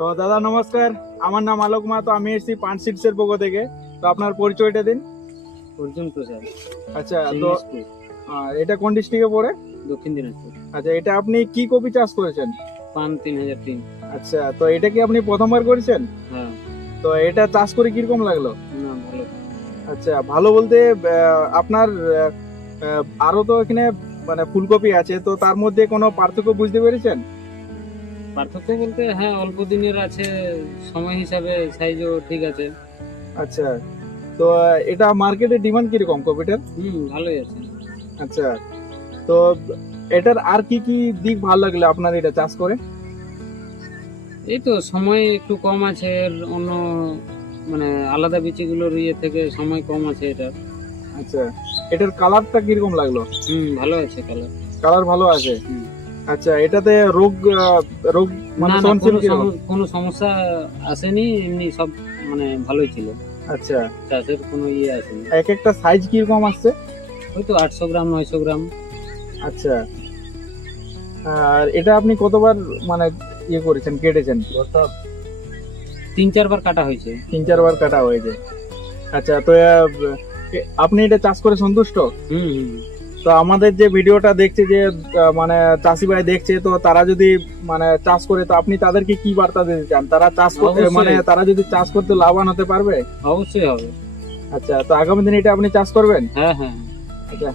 তো দাদা নমস্কার। আমার নাম আলোক মাহাতো আমি এসেছি পান সিটসের পক্ষ থেকে। তো আপনার পরিচয়টা দিন। অর্জুন প্রসাদ। আচ্ছা তো এটা কোন ডিস্ট্রিক্টে পড়ে? দক্ষিণ দিনাজপুর। আচ্ছা এটা আপনি কি কপি চাষ করেছেন? পান তিন হাজার তিন আচ্ছা তো এটা কি আপনি প্রথমবার করেছেন? হ্যাঁ। তো এটা চাষ করে কীরকম লাগল? না ভালো। আচ্ছা ভালো বলতে আপনার আরও তো এখানে মানে ফুলকপি আছে তো তার মধ্যে কোনো পার্থক্য বুঝতে পেরেছেন? পার্থক্য বলতে হ্যাঁ অল্প দিনের আছে সময় হিসাবে সাইজও ঠিক আছে। আচ্ছা তো এটা মার্কেটে ডিমান্ড কীরকম কপিটার? হুম ভালোই আছে। আচ্ছা তো এটার আর কি কি দিক ভালো লাগল আপনার এটা চাষ করে? এই তো সময় একটু কম আছে এর অন্য মানে আলাদা বিচিগুলোর ইয়ে থেকে সময় কম আছে এটা। আচ্ছা এটার কালারটা কীরকম লাগল? হুম ভালো আছে কালার কালার ভালো আছে? হুম। আচ্ছা এটাতে রোগ রোগ মানে সহনশীল কোনো সমস্যা আসেনি এমনি সব মানে ভালোই ছিল। আচ্ছা। চাষের কোনো ইয়ে আসেনি। এক একটা সাইজ কীরকম আসছে? ওই তো আটশো গ্রাম নয়শো গ্রাম। আচ্ছা। আর এটা আপনি কতবার মানে ইয়ে করেছেন কেটেছেন? তিন চারবার কাটা হয়েছে। তিন চারবার কাটা হয়েছে। আচ্ছা তো আপনি এটা চাষ করে সন্তুষ্ট? হুম হুম। তো আমাদের যে ভিডিওটা দেখছে যে মানে চাষি ভাই দেখছে তো তারা যদি মানে চাষ করে তো আপনি তাদেরকে কি বার্তা দিতে চান? তারা চাষ করতে মানে তারা যদি চাষ করতে লাভবান হতে পারবে? অবশ্যই হবে। আচ্ছা তো আগামী দিনে এটা আপনি চাষ করবেন? হ্যাঁ হ্যাঁ। আচ্ছা।